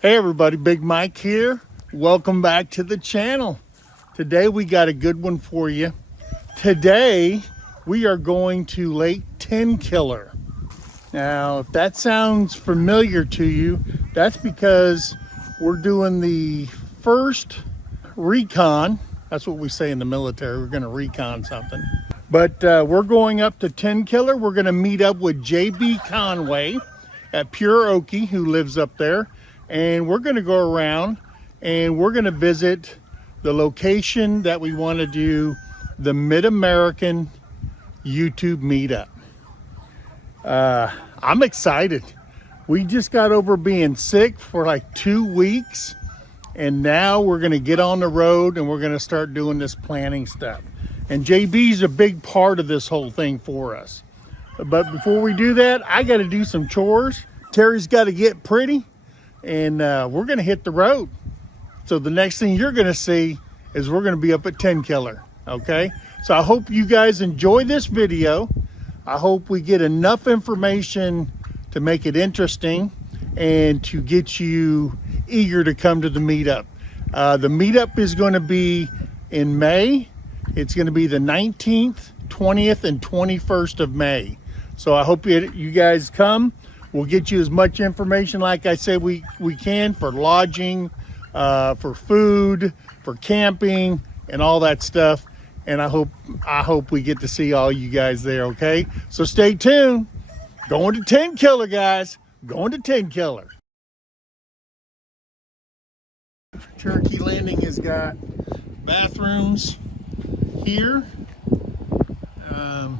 Hey everybody, Big Mike here. Welcome back to the channel. Today we got a good one for you. Today we are going to Lake TenKiller. Now, if that sounds familiar to you, that's because we're doing the first recon. That's what we say in the military. We're going to recon something. But we're going up to TenKiller. We're going to meet up with JB Conway at Cherokee, who lives up there. And we're going to go around and we're going to visit the location that we want to do the Mid-American YouTube meetup. I'm excited. We just got over being sick for like 2 weeks, and now we're going to get on the road and we're going to start doing this planning stuff. And JB's a big part of this whole thing for us. But before we do that, I got to do some chores. Terrie's got to get pretty. And we're going to hit the road. So the next thing you're going to see is we're going to be up at TenKiller. Okay? So I hope you guys enjoy this video. I hope we get enough information to make it interesting and to get you eager to come to the meetup. The meetup is going to be in May. It's going to be the 19th, 20th, and 21st of May. So I hope you guys come. We'll get you as much information, like I said, we can, for lodging, for food, for camping, and all that stuff. And I hope we get to see all you guys there, okay? So stay tuned. Going to TenKiller, guys. Going to TenKiller. Cherokee Landing has got bathrooms here.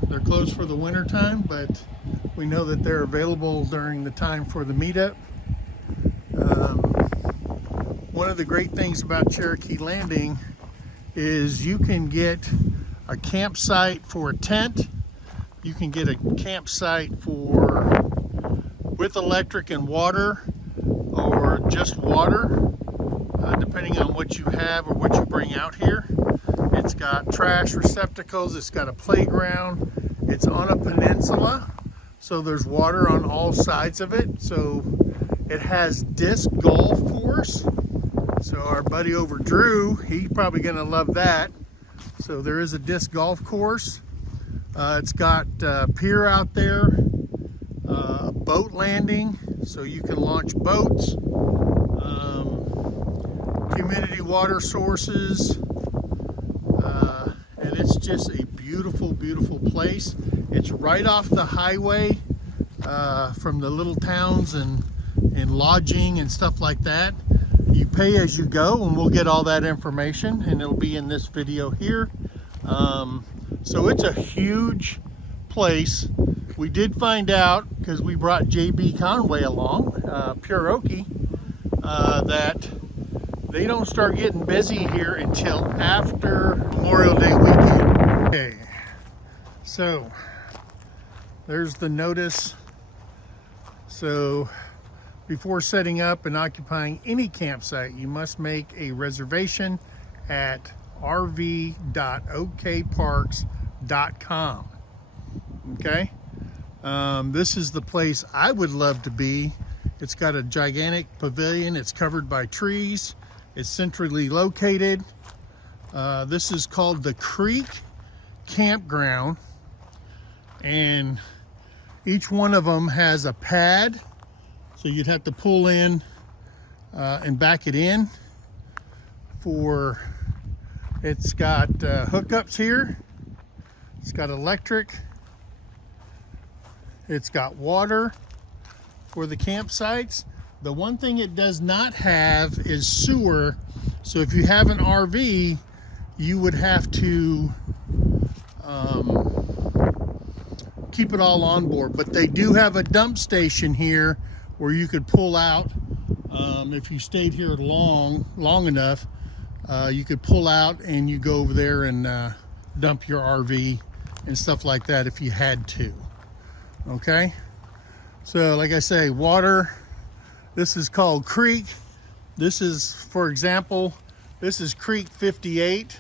They're closed for the winter time, but we know that they're available during the time for the meetup. One of the great things about Cherokee Landing is you can get a campsite for a tent. You can get a campsite with electric and water, or just water, depending on what you have or what you bring out here. It's got trash receptacles. It's got a playground. It's on a peninsula. So there's water on all sides of it. So it has disc golf course. So our buddy over Drew, he's probably gonna love that. So there is a disc golf course. It's got a pier out there, a boat landing, so you can launch boats, community water sources, and it's just a beautiful, beautiful place. It's right off the highway from the little towns and lodging and stuff like that. You pay as you go, and we'll get all that information, and it'll be in this video here. So it's a huge place. We did find out, because we brought JB Conway along, Cherokee, that they don't start getting busy here until after Memorial Day weekend. Okay, so there's the notice. So before setting up and occupying any campsite, you must make a reservation at rv.okparks.com. Okay, this is the place I would love to be. It's got a gigantic pavilion. It's covered by trees. It's centrally located. This is called the Creek Campground, and each one of them has a pad, so you'd have to pull in and back it in. It's got hookups here. It's got electric. It's got water for the campsites. The one thing it does not have is sewer. So if you have an RV, you would have to keep it all on board. But they do have a dump station here where you could pull out. If you stayed here long enough, you could pull out and you go over there and dump your RV and stuff like that if you had to. Okay, so like I say, water. This is called Creek. This is, for example, this is Creek 58.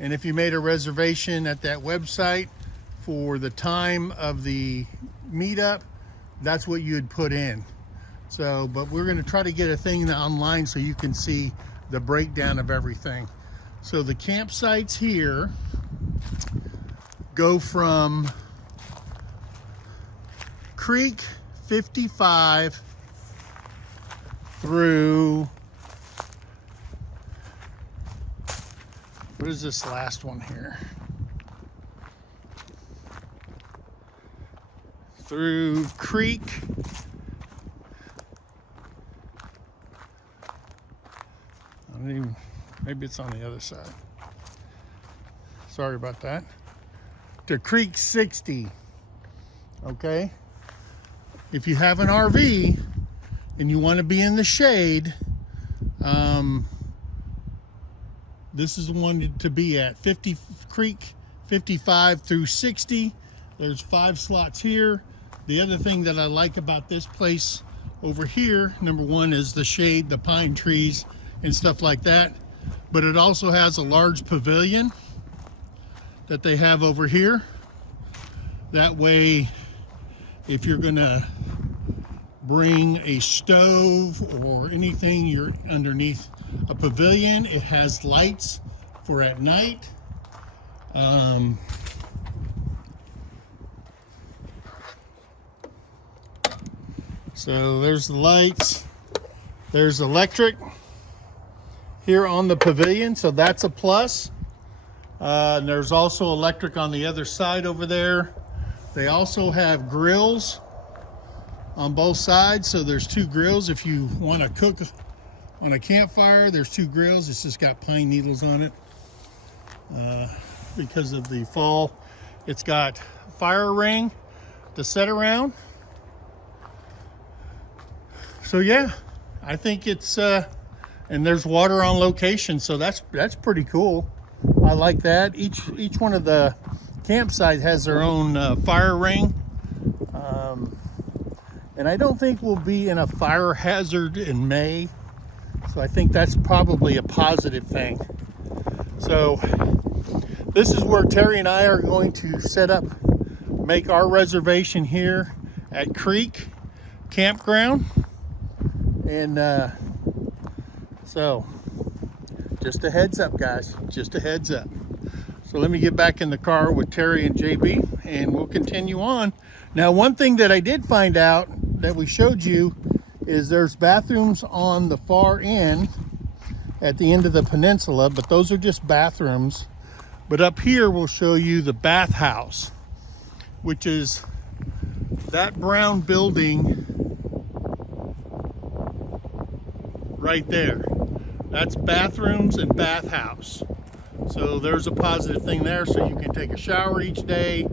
And if you made a reservation at that website for the time of the meetup, that's what you'd put in. So, but we're gonna try to get a thing online so you can see the breakdown of everything. So the campsites here go from Creek 55 through, what is this last one here? Through Creek, I don't even, maybe it's on the other side. Sorry about that. To Creek 60, okay? If you have an RV and you want to be in the shade, this is the one to be at. Creek 55 through 60. There's 5 slots here. The other thing that I like about this place over here, number one, is the shade, the pine trees and stuff like that. But it also has a large pavilion that they have over here. That way, if you're gonna bring a stove or anything, you're underneath a pavilion. It has lights for at night. So there's the lights. There's electric here on the pavilion, so that's a plus. And there's also electric on the other side over there. They also have grills on both sides, so there's 2 grills. If you want to cook on a campfire, there's 2 grills. It's just got pine needles on it because of the fall. It's got fire ring to set around. So yeah, I think it's and there's water on location, so that's pretty cool. I like that. Each one of the campsites has their own fire ring. And I don't think we'll be in a fire hazard in May. So I think that's probably a positive thing. So this is where Terry and I are going to set up, make our reservation here at Creek Campground. And so just a heads up, guys, just a heads up. So let me get back in the car with Terry and JB and we'll continue on. Now, one thing that I did find out that we showed you is there's bathrooms on the far end at the end of the peninsula, but those are just bathrooms. But up here, we'll show you the bathhouse, which is that brown building right there. That's bathrooms and bathhouse. So there's a positive thing there, so you can take a shower each day,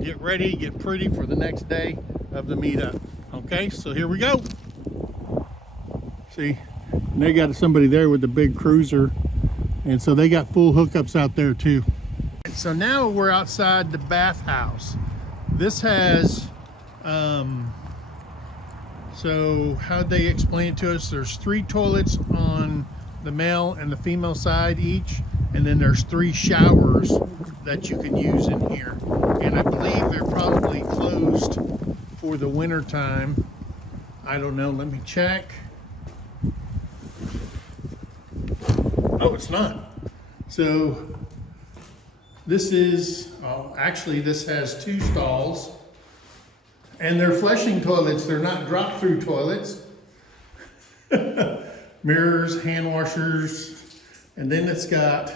get ready, get pretty for the next day of the meetup. Okay, so here we go. See, they got somebody there with the big cruiser, and so they got full hookups out there too. So now we're outside the bathhouse. This has, so how'd they explain it to us? There's 3 toilets on the male and the female side each, and then there's 3 showers that you can use in here. And I believe they're probably closed for the winter time. I don't know, let me check. Oh, it's not. So this is, actually this has 2 stalls, and they're flushing toilets. They're not drop-through toilets. Mirrors, hand washers, and then it's got,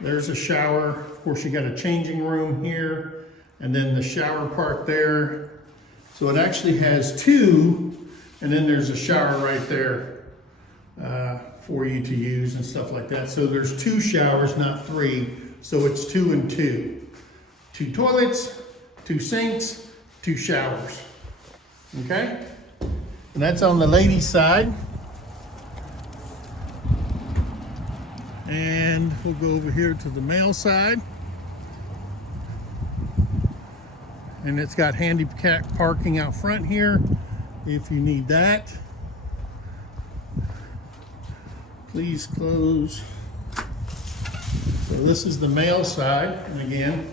there's a shower. Of course, you got a changing room here, and then the shower part there. So it actually has 2, and then there's a shower right there for you to use and stuff like that. So there's 2 showers, not 3. So it's 2 and 2. 2 toilets, 2 sinks, 2 showers. Okay? And that's on the ladies' side. And we'll go over here to the male side. And it's got handicap parking out front here if you need that. Please close. So this is the male side, and again,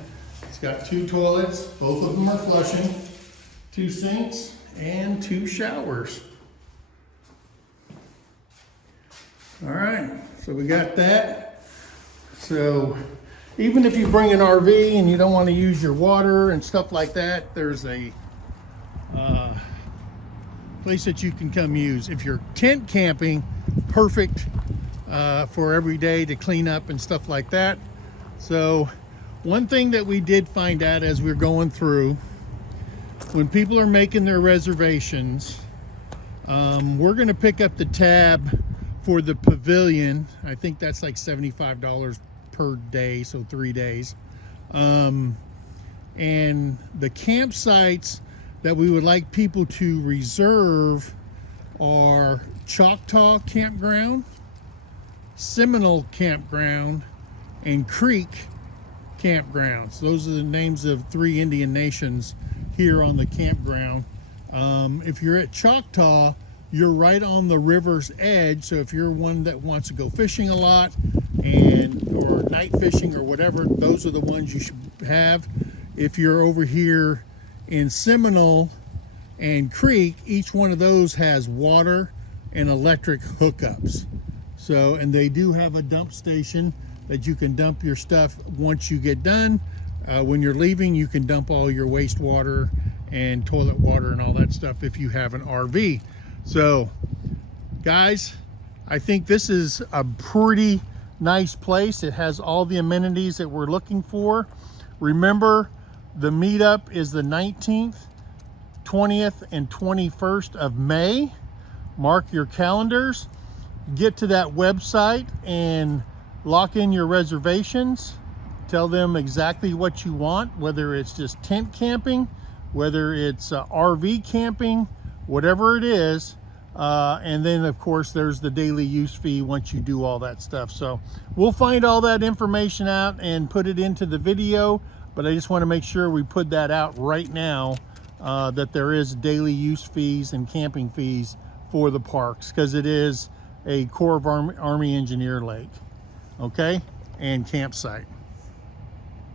it's got 2 toilets, both of them are flushing, 2 sinks, and 2 showers. All right, so we got that. So even if you bring an RV and you don't want to use your water and stuff like that, there's a place that you can come use. If you're tent camping, perfect for every day to clean up and stuff like that. So one thing that we did find out as we're going through, when people are making their reservations, we're going to pick up the tab for the pavilion. I think that's like $75 per day, so 3 days. And the campsites that we would like people to reserve are Choctaw Campground, Seminole Campground, and Creek Campgrounds. Those are the names of 3 Indian nations here on the campground. If you're at Choctaw, you're right on the river's edge, so if you're one that wants to go fishing a lot or night fishing or whatever, those are the ones you should have. If you're over here in Seminole and Creek, each one of those has water and electric hookups. So, and they do have a dump station that you can dump your stuff once you get done. When you're leaving, you can dump all your wastewater and toilet water and all that stuff if you have an RV. So guys, I think this is a pretty nice place. It has all the amenities that we're looking for. Remember, the meetup is the 19th, 20th, and 21st of May. Mark your calendars. Get to that website and lock in your reservations. Tell them exactly what you want, whether it's just tent camping, whether it's RV camping, whatever it is. And then of course there's the daily use fee once you do all that stuff. So we'll find all that information out and put it into the video, but I just want to make sure we put that out right now, that there is daily use fees and camping fees for the parks, because it is a Corps of Army Engineer lake, okay, and campsite.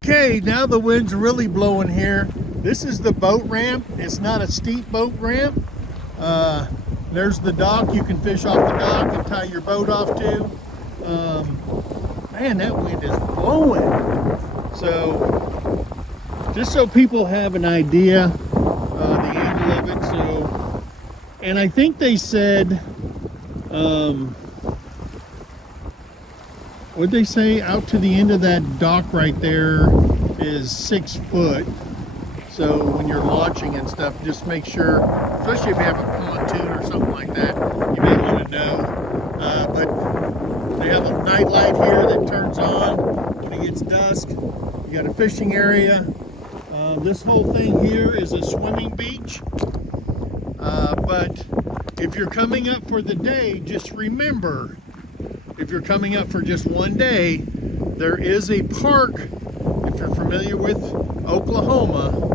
Okay, now the wind's really blowing here. This is the boat ramp. It's not a steep boat ramp. There's the dock. You can fish off the dock and tie your boat off to. Man, that wind is blowing. So just so people have an idea, the angle of it. So, and I think they said, what'd they say? Out to the end of that dock right there is 6 foot. So when you're launching and stuff, just make sure, especially if you have a pontoon or something like that, you may want to know. But they have a night light here that turns on when it gets dusk. You got a fishing area. This whole thing here is a swimming beach. But if you're coming up for the day, just remember, if you're coming up for just one day, there is a park, if you're familiar with Oklahoma,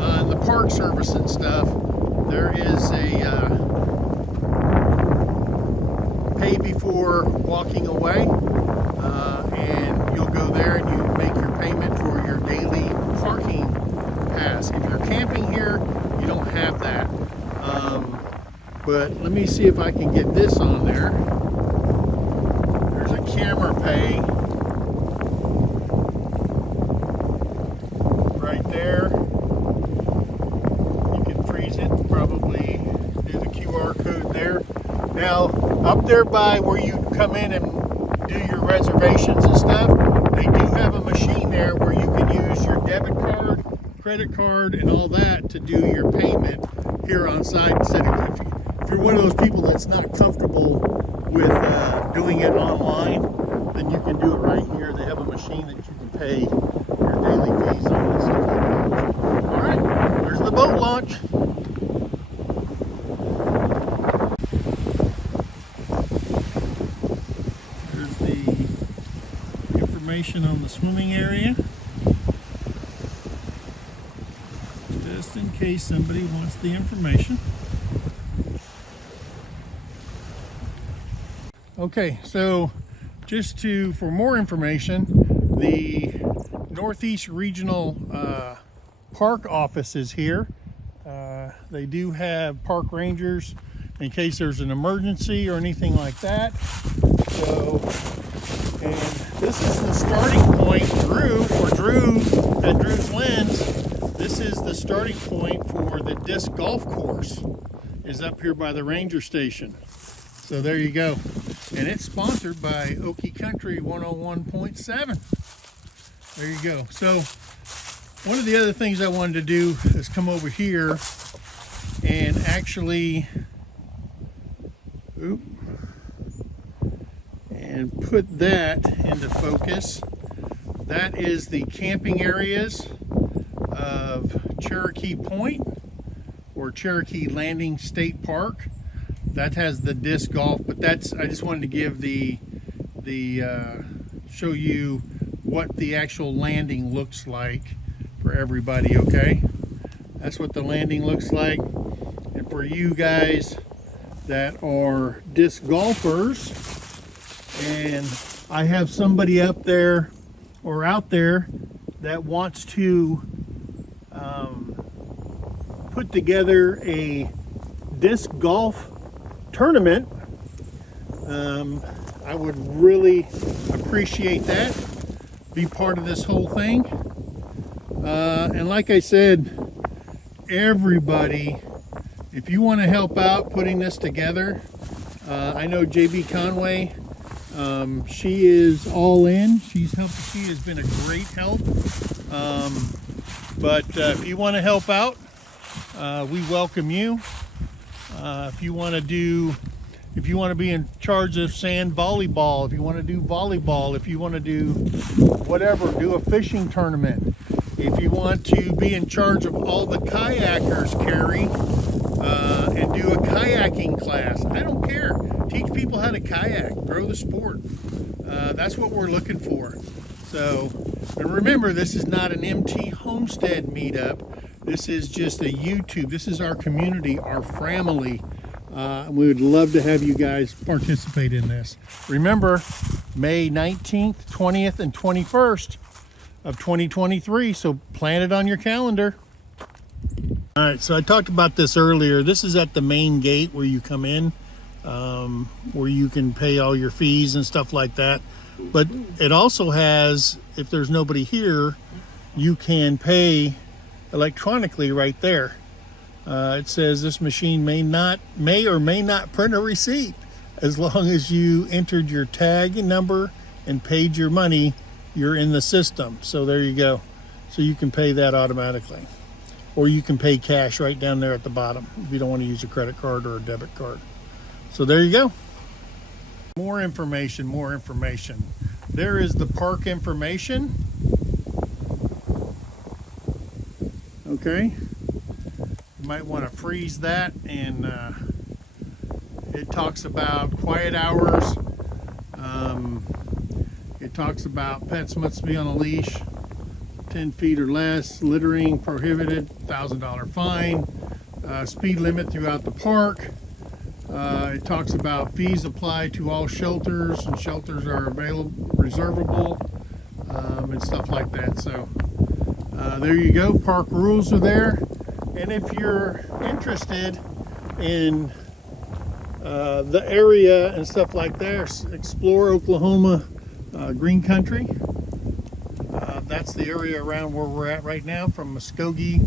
and the Park Service and stuff, there is a pay before walking away, and you'll go there and you make your payment for your daily parking pass. If you're camping here, you don't have that. But let me see if I can get this on there. There's a camera pay right there. You can freeze it, probably do the QR code there. Now, up there by where you come in and do your reservations and stuff, they do have a machine there where you can use your debit card, credit card, and all that to do your payment here on site. If you're one of those people that's not comfortable with doing it online, then you can do it right here. They have a machine that you can pay your daily fees on and stuff like that. All right, there's the boat launch. There's the information on the swimming area, just in case somebody wants the information. Okay, so just for more information, the Northeast Regional Park office is here. They do have park rangers in case there's an emergency or anything like that. So, and this is the starting point, at Drew's Lens. This is the starting point for the disc golf course, is up here by the ranger station. So there you go. And it's sponsored by Okie Country 101.7. There you go. So one of the other things I wanted to do is come over here and actually and put that into focus. That is the camping areas of Cherokee Point, or Cherokee Landing State Park. That has the disc golf, but I just wanted to give show you what the actual landing looks like for everybody, okay? That's what the landing looks like. And for you guys that are disc golfers, and I have somebody up there or out there that wants to put together a disc golf tournament, I would really appreciate that. Be part of this whole thing. And like I said, everybody, if you want to help out putting this together, I know JB Conway, she is all in. She has been a great help. But if you want to help out, we welcome you. If you want to be in charge of sand volleyball, if you want to do volleyball, if you want to do whatever, do a fishing tournament, if you want to be in charge of all the kayakers, Terrie, and do a kayaking class, I don't care. Teach people how to kayak, grow the sport. That's what we're looking for. So, and remember, this is not an MT Homestead meetup. This is just a YouTube. This is our community, our family. We would love to have you guys participate in this. Remember, May 19th, 20th, and 21st of 2023. So plan it on your calendar. All right, so I talked about this earlier. This is at the main gate where you come in, where you can pay all your fees and stuff like that. But it also has, if there's nobody here, you can pay electronically right there. It says this machine may or may not print a receipt. As long as you entered your tag number and paid your money, you're in the system. So there you go. So you can pay that automatically. Or you can pay cash right down there at the bottom if you don't want to use a credit card or a debit card. So there you go. More information, more information. There is the park information. Okay. You might want to freeze that, and it talks about quiet hours. It talks about pets must be on a leash 10 feet or less, littering prohibited, $1,000 fine, speed limit throughout the park. It talks about fees apply to all shelters, and shelters are available, reservable, and stuff like that. So there you go. Park rules are there. And if you're interested in the area and stuff like that, explore Oklahoma green country. That's the area around where we're at right now, from Muskogee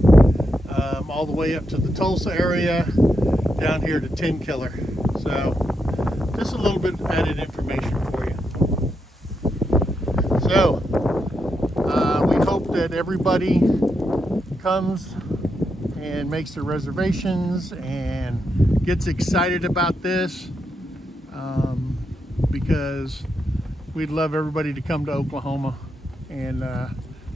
all the way up to the Tulsa area, down here to TenKiller. So just a little bit added information for you. So we hope that everybody comes and makes their reservations and gets excited about this, because we'd love everybody to come to Oklahoma and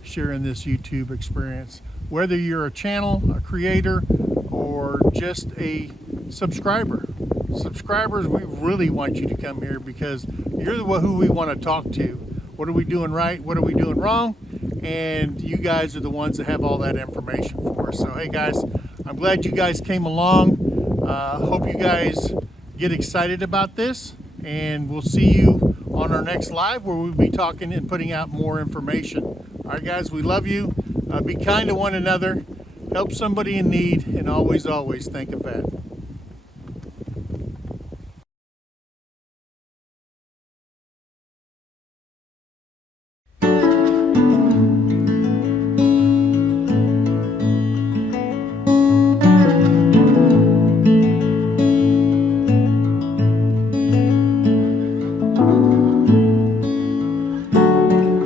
share in this YouTube experience. Whether you're a channel, a creator, or just a subscriber. Subscribers, we really want you to come here because you're who we want to talk to. What are we doing right? What are we doing wrong? And you guys are the ones that have all that information for us. So hey guys, I'm glad you guys came along. Hope you guys get excited about this, and we'll see you on our next live where we'll be talking and putting out more information. All right guys, we love you. Be kind to one another. help somebody in need, and always, always think of that.